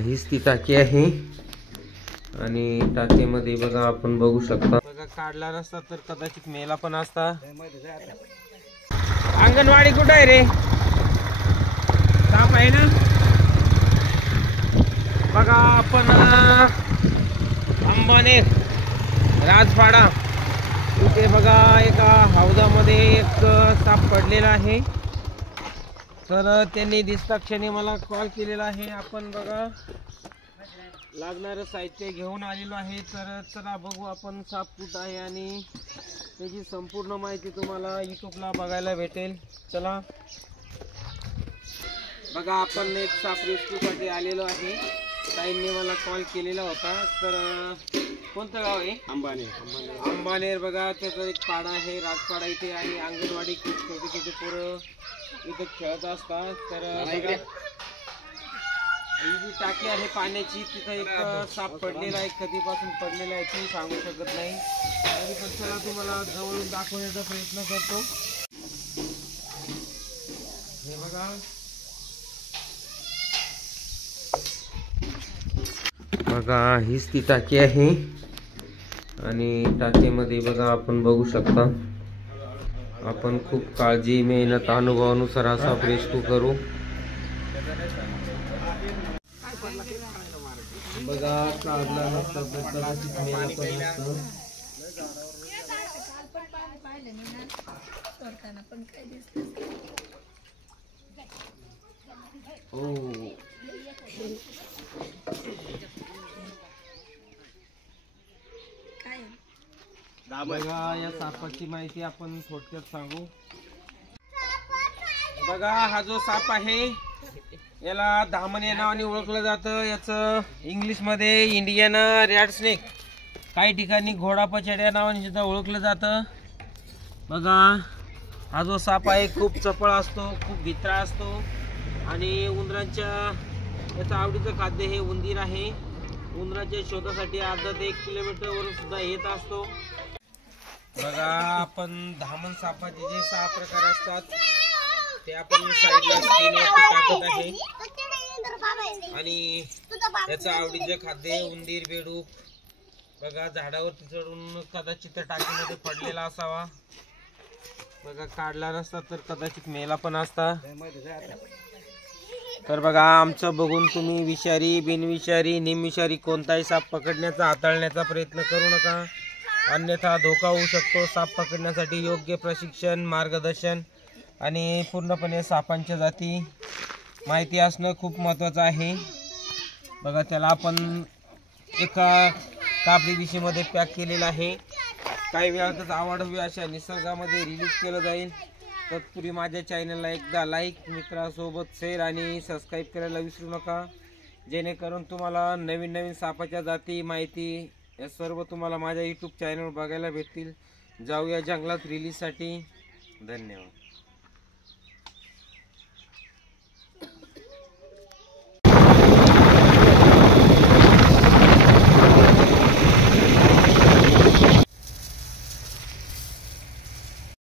हीच ती टाकी आहे आणि टाकीमध्ये बघा आपण बघू शकता, बघा काढला नसता तर कदाचित मेला पण असता। अंगणवाडी कुठं आहे रे? साप आहे ना? बघा आपण अंबानेर राजपाडा इथे बघा एका हौदामध्ये एक साप पडलेला आहे। तर त्यांनी दिसता क्षणी मला कॉल केलेला आहे। आपण बघा लागणारं साहित्य घेऊन आलेलो आहे। तर चला बघू आपण साप कुठं आहे आणि त्याची संपूर्ण माहिती तुम्हाला यूट्यूबला बघायला भेटेल। चला बघा आपण एक साप रेस्क्यूसाठी आलेलो आहे। ताईंनी मला कॉल केलेला होता। तर कोणतं गाव आहे? अंबानेर बघा त्याचा एक पाडा आहे राजपाडा इथे आणि अंगणवाडी खूप छोटे छोटे पोरं इथे खेळत असतात। तर बघा ही जी टाकी आहे पाण्याची तिथं एक साप पडलेला आहे, कधीपासून पडलेला आहे ते सांगू शकत नाही। तरी पण चला तुम्हाला जवळून दाखवण्याचा प्रयत्न करतो। हे बघा बघा हीच ती टाकी आहे आणि टाकीमध्ये बघा आपण बघू शकता, आपण खूप काळजी मेहनत अनुभवानुसार हा साप रेस्क्यू करू। बघा काढला नसता तर कदाचित मेला पण असतं। बघा या सापाची माहिती आपण थोडक्यात सांगू। बघा हा जो साप आहे याला धामण या नावाने ओळखलं जातं। याचं इंग्लिश मध्ये इंडियन रॅट स्नेक, काही ठिकाणी घोडा पचड या नावाने सुद्धा ओळखलं जातं। बघा हा जो साप आहे खूप चपळ असतो, खूप भित्रा असतो आणि उंदरांच्या याचं आवडीचं खाद्य हे उंदीर आहे। उंदराच्या शोधासाठी अर्धा ते 1 किलोमीटरवरून सुद्धा येत असतो। बघा आपण धामण सापाचे जे 6 प्रकार असतात ते आपण साईडला स्क्रीनवरती टाकत आहे आणि याचं आवडीचं खाद्य उंदीर बेडूक। बघा झाडावरती चढून कदाचित टाकीमध्ये पडलेला असावा। बघा काढला नसता तर कदाचित मेला पण असता। तर बघा आमचं बघून तुम्ही विषारी बिनविषारी निमविषारी कोणताही साप पकडण्याचा हाताळण्याचा प्रयत्न करू नका, अन्यथा धोका होऊ शकतो। साप पकडण्यासाठी योग्य प्रशिक्षण मार्गदर्शन आणि पूर्णपणे सापांच्या जाती माहिती असणं खूप महत्त्वाचं आहे। बघा त्याला आपण एका कापडी पिशवीमध्ये पॅक केलेलं आहे। काही वेळातच आवाढव्य अशा निसर्गामध्ये रिलीज केलं जाईल। तत्पूर्वी माझ्या चॅनलला एकदा लाईक, मित्रांसोबत शेअर आणि सबस्क्राईब करायला विसरू नका, जेणेकरून तुम्हाला नवीन नवीन सापाच्या जाती माहिती या सर्व तुम्हाला माझ्या यूट्यूब चॅनलवर बघायला भेटतील। जाऊया जंगलात रिलीजसाठी। धन्यवाद।